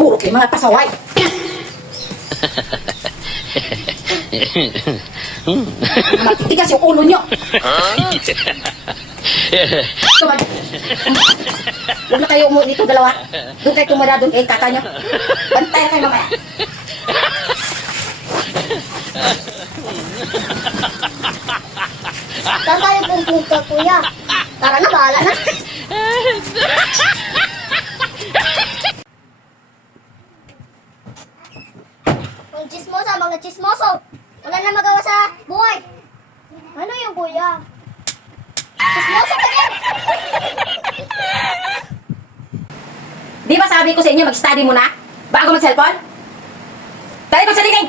Puro kayo mga pasaway. Matigas yung ulo nyo. Tumag. Huwag na kayo umuwi dito dalawa. Doon kayo tumira, doon kayo kaka nyo. Bantay kayo mamaya. Saan tayo pupunta, kuya? Tara na, bahala na. Mga mga chismoso. Wala na magawa sa buhay. Ano yung kuya? Chismosa ka din. Di ba sabi ko sa inyo, mag-study muna? Bago mag-cellphone? Tayo ko sa liking!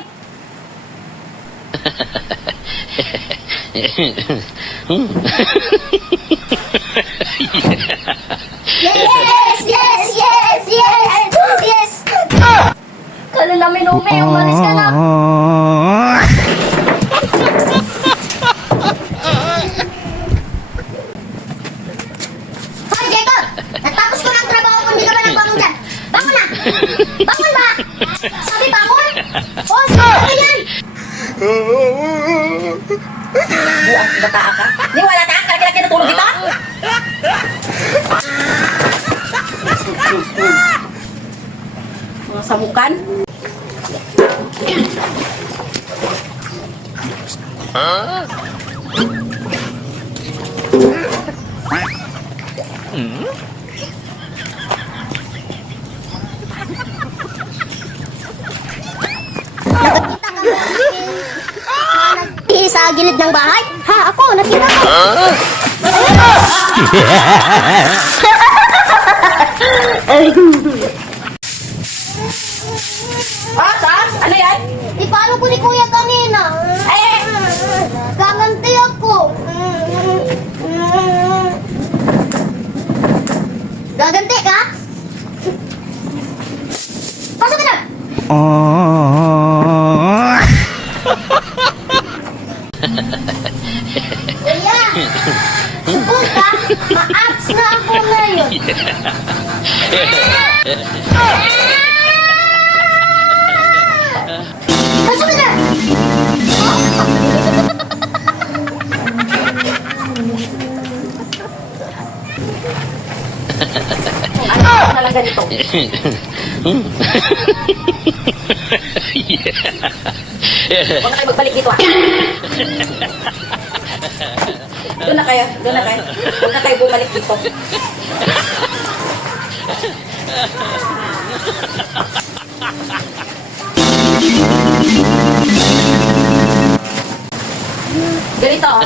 Yes, yes, yes, yes, yes. Kalalamin umi, umalis ka na. Sabi bangon? Oh, sabi ka yan! Buang bata ka. Di wala ta, kaya kaya natulog dito? Mga samukan. Nakita sa gilid ng bahay? Ha, ako, nakita ko. Ah, Sam? Ano yan? Ipalo ko ni kuya kanina. Eh! Kuya! Subok ka! Ma-abs na ako ngayon! Pasok ka na! Ano talaga nito? Huwag na kayo magbalik dito ah. Doon na kayo, doon na kayo. Huwag na kayo bumalik dito. Ganito oh.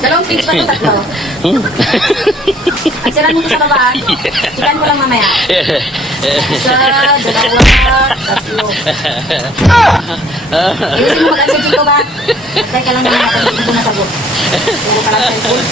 Dalawang page pa ito tatlo. Ang sira mo ko sa baba. Ikan mo lang mamaya. Isa, dalawa, tatlo. Iusin mo mag-answer dito ba? Teka lang naman natin hindi ko nasagot. Puro ka lang cellphone.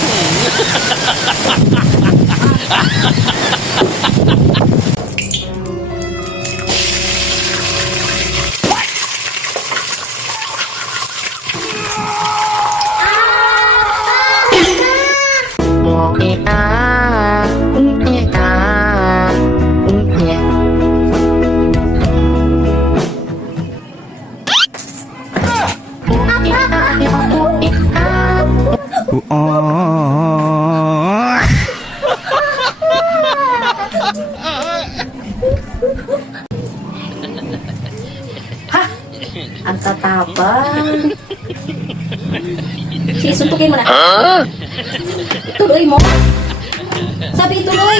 Ha? Ang tatapang. Sige, suntukin mo na. Tuloy mo. Sabi tuloy.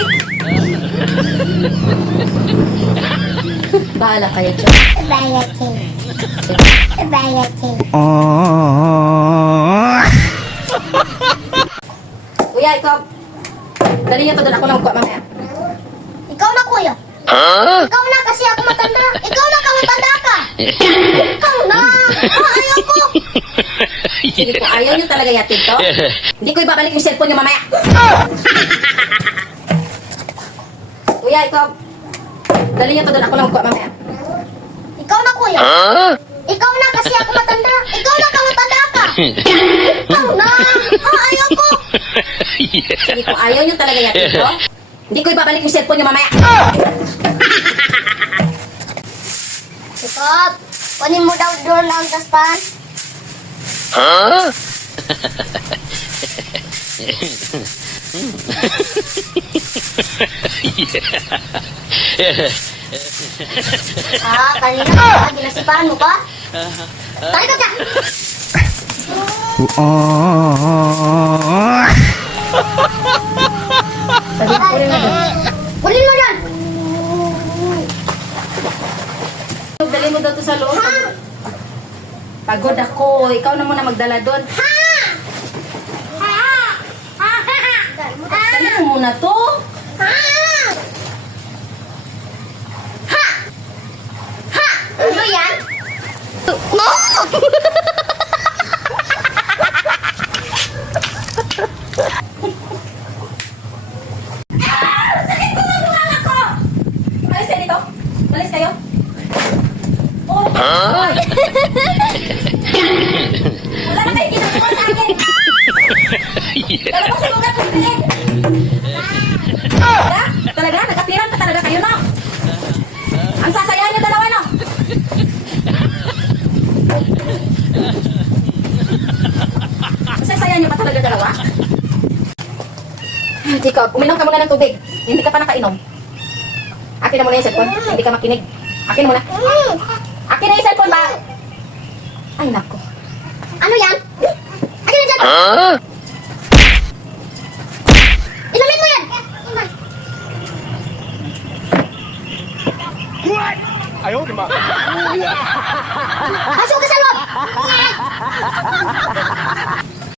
Bahala kayo, Chok. Bayatin. Bayatin. Kuya, ikaw. Dali niyo to doon. Ako lang magkuha mamaya. Ikaw na, kuya. Ikaw na kasi ako matanda. Ikaw na ka matanda ka. Ikaw na. Ah, ayaw ko. Sige po, ayaw niyo talaga yatin to. Hindi ko ibabalik yung cellphone niyo mamaya. Kuya, ikaw. Dali niyo to doon. Ako lang magkuha mamaya. Ikaw na, kuya. Ikaw na kasi ako matanda. Ikaw na ka matanda ka. Ikaw na. Ah, ayaw ko. Sige po, ayaw niyo talaga yatin to. Hindi ko ibabalik yung cellphone niyo mamaya. Rob, kunin mo daw doon ang taspan. Ah, kanina ka, ginasipahan mo pa? Talikod ka! Sabi ko rin na Kunin mo doon! Dali mo daw to sa loob. Pagod ako. Ikaw na muna magdala doon. Ha! Ha! Ha! Dali mo muna to. Ha! Ha! Ha! Ano yan? No! Oh, ay. Wala na kayo sa akin. Talagang sa mga pilit. Talaga? Talaga? Nagkapiran pa talaga kayo, no? Ang sasayahan niyo dalawa, no? Sasayahan niyo pa talaga dalawa? Jacob, uminom ka muna ng tubig. Hindi ka pa nakainom. Akin na muna yung cellphone. Hindi ka makinig. Akin na muna. Akin na yung cellphone ba? Ay, nako. Ano yan? Akin na yung cellphone! Huh? Ilamin mo yan! What? Ayaw, lima. Pasok ka sa loob!